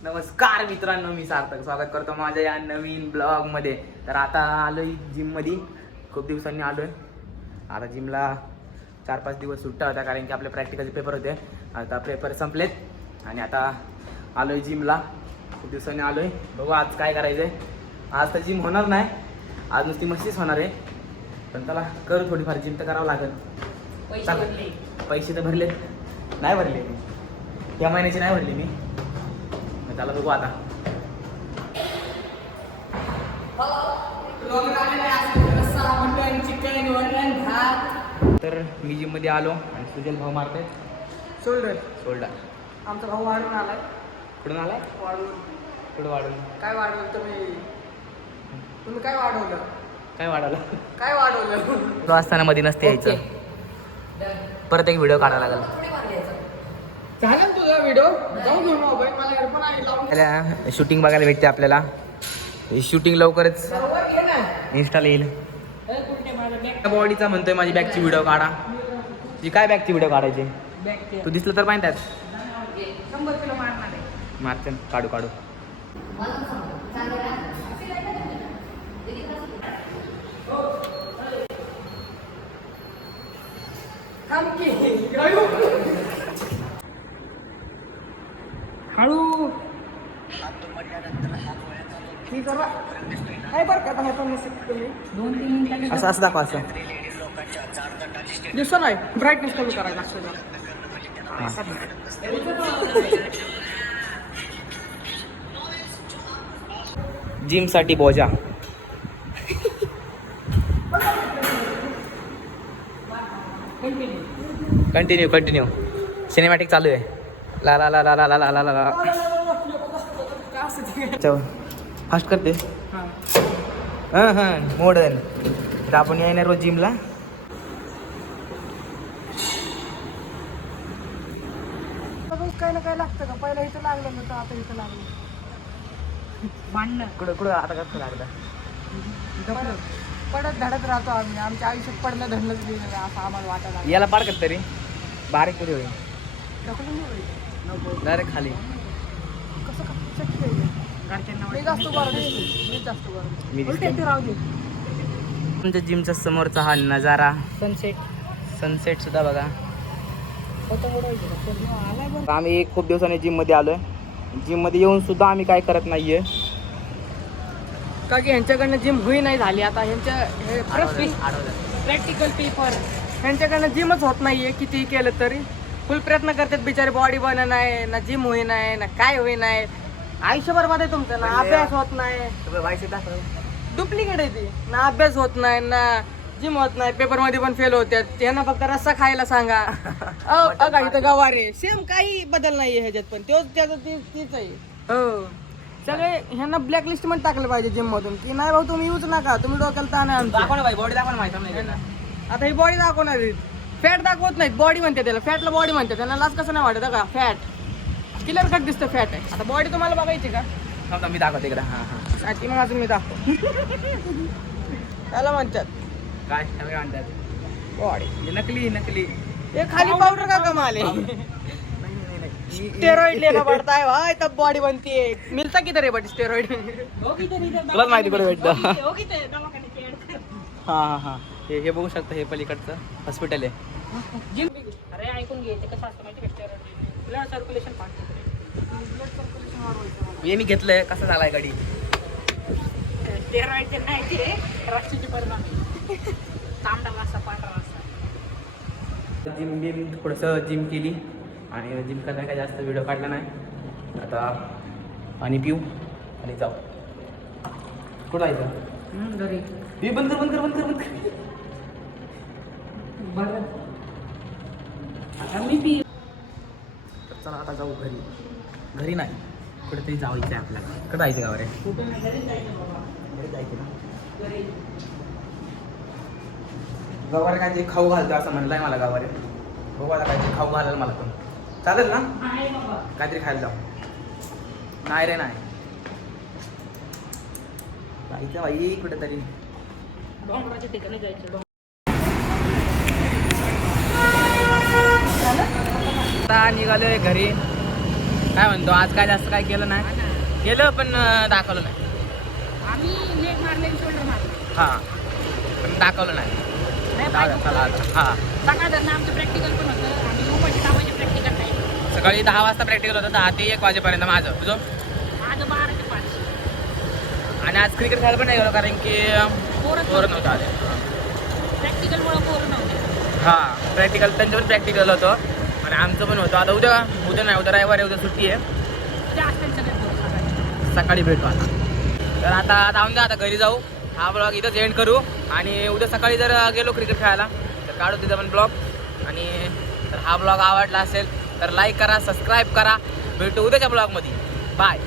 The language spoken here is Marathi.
नमस्कार मित्रांनो, मी सार्थक स्वागत करतो माझ्या या नवीन ब्लॉग मध्ये. तर आता आलोय जिम मध्ये, खूप दिवसांनी आलोय. आता जिमला 4-5 दिवस सुट्टा होता कारण की आपले प्रॅक्टिकलचे पेपर होते. आता पेपर संपलेत आणि आता आलोय जिमला. खूप दिवसांनी आलोय. बघू आज काय करायचंय. आज तर जिम होणार नाही, आज नुसती मस्तीच होणार आहे. पण त्याला करू थोडीफार जिम तर करावं लागेल. पैसे तर भरलेत, नाही भरले मी या महिन्याचे, नाही भरले मी. त्याला बघू आता. तर मी जिम मध्ये आलो आणि सुजल भाऊ मारते शोल्डर. आमचा भाऊ वाढून आलाय. कुठून आलाय? कुठं वाढून? काय वाढवलं तुम्ही काय वाढवलं? काय वाढवलं? तो असताना मध्ये नसते यायचं. परत एक व्हिडिओ काढायला लागला. झालं तुझा व्हिडिओ जाऊ घेऊन मोबाईल, मला हेडफोन आणि लावून शूटिंग बघायला भेटते आपल्याला. शूटिंग लवकरच इन्स्टाला येईल. बॉडीचा म्हणतोय माझी बॅगची व्हिडिओ काढा. जी काय बॅगची व्हिडिओ काढायची? तू दिसलं तर पाहिजे त्यात 100 किलो मारणार आहे. मारते. काढू हळू मी जरा काय बरं का हे पण तुम्ही 2-3 मिनिटांनी असं दाखवा. असं दिसत नाही. ब्राईटनेस कमी करायला लागतो. जिम साठी बोजा. कंटिन्यू सिनेमॅटिक चालू आहे. ला ला ला ला ला ला ला ला ला. फास्ट करते. हां मॉडर्न. तर आपण येणार रोज जिमला. काय ना काय लागतं का? पहिला इथं लागलं नव्हतं, आता इथं लागलं. भांडणं कुठं आता कसं लागलं? पडत धडत राहतो आम्ही. आमच्या आयुष्यात पडलं धडलंच गेलेलं असं आम्हाला वाटायला लागलं. याला पार करत तरी बारीक कुठे होईल. ढकलून नाही होईल. डायरेक्ट खाली. कसं शक्य आहे? मी जास्त बरं दिसतो. मी जास्त बरं. मी उलटे ते राहू दे. तुमच्या जिमच्या समोरचा हा नजारा, सनसेट सुद्धा बघा. आम्ही खूप दिवसांनी जिम मध्ये आलोय. जिम मध्ये येऊन सुद्धा आम्ही काय करत नाहीये का की ह्यांच्याकडनं जिम होई नाही झाली. आता ह्यांच्या प्रॅक्टिकल पेपर ह्यांच्याकडनं जिमच होत नाहीये. कितीही केलं तरी फुल प्रयत्न करतात बिचारे. बॉडी बन नाही ना, जिम होई नाही ना, काय होई नाही. आयुष्य बरबाद आहे तुमचं. ना अभ्यास होत नाही, डुप्लिकेट आहे ती. ना अभ्यास होत नाही ना जिम होत नाही. पेपर मध्ये पण फेल होत्यात. त्यांना फक्त रस्सा खायला सांगा. अगा इथं गवारे सेम, काही बदल नाहीये ह्याच्यात. पण त्याचं तीच आहे. हो, सगळे ह्यांना ब्लॅक लिस्ट मध्ये टाकलं पाहिजे जिम मधून की नाही भाऊ तुम्ही यूज नका, तुम्ही डोक्याला ताण आहे आमचं. दाखवा ना भाई, बॉडी दाखवा ना. माहिती नाही. आता ही बॉडी दाखवणार फॅट दाखवत नाहीत, बॉडी म्हणते त्याला. फॅटला बॉडी म्हणते. त्यांना लाज कसं नाही वाटत का? फॅट क्लिअर कट दिसतं फॅट आहे. आता बॉडी तुम्हाला बघायची का? मी दाखवते इकडे. हां ती मग अजून मी दाखव. त्याला म्हणतात काय म्हणतात? बॉडी. नकली. ये खाली पाउडर का कमाले? स्टेरॉइड लेना पड़ता है भाई, तब बॉडी बनती है. मिलता किधर है बट स्टेरॉइड? तुलाच माहिती कुठे भेटतं. हां हे बघू शकता. हे पलीकडचं हॉस्पिटल आहे. जिम. अरे ऐकून घे, ते कसं असतं माहिती का? स्टेरॉइड ब्लड सर्क्युलेशन हे मी घेतलंय. कसं झालाय गाडी? स्टेरॉइडचे नाही, ते रक्ताची परिणाम आहे. तांबडा रस्सा, पांढरा रस्सा. जिम थोडंसं जिम केली आणि जिम करता काय जास्त व्हिडिओ काढला नाही. आता पाणी पिऊ आणि जाऊ. कुठं जायचं? घरी. हे बंद कर. आता मी पी. चला आता जाऊ घरी नाही, कुठेतरी जायचं आहे आपल्याला. कुठं जायचं गावारे? गावारे काय ते खाऊ घालतो असं म्हणलंय मला गावारे. बघू आता काहीतरी खाऊ घालायला मला पण चालेल ना. काहीतरी खायला जाऊ. नाही रे, नाही जायचं बाई कुठेतरी. डोंगराच्या ठिकाणी जायचं. आता निघालोय घरी. काय म्हणतो आज काय जास्त काय केलं नाही केलं पण दाखवलं नाही आम्ही लेग मारले शोल्डर मारले हां पण दाखवलं नाही चला आता हां सकाळ दरम्यान आमचं प्रॅक्टिकल पण होतं आम्ही मोबाईलची कामाची प्रॅक्टिकल नाही सकाळी 10 वाजता प्रॅक्टिकल होतं 10 ते 1 वाजेपर्यंत माझं तुझं माझं 12 ते 5 आणि आज क्रिकेट खेळायला पण नाही गेलो कारण की पोरं नव्हतं आले प्रॅक्टिकलमुळं पोरं नव्हते हां प्रॅक्टिकल त्यांचं पण प्रॅक्टिकल होतं आणि आमचं पण होतं आता उद्या नाही उद्या रविवार आहे उद्या सुट्टी आहे उद्या असतील सगळे पोरं सकाळी भेटू आता तर आता जाऊन द्या आता घरी जाऊ हा ब्लॉग इथंच एंड करू आणि उद्या सकाळी जर गेलो क्रिकेट खेळायला तर काढू तिथं पण ब्लॉग आणि तर हा ब्लॉग आवडला असेल तर लाईक करा सबस्क्राईब करा भेटू उद्याच्या ब्लॉगमध्ये बाय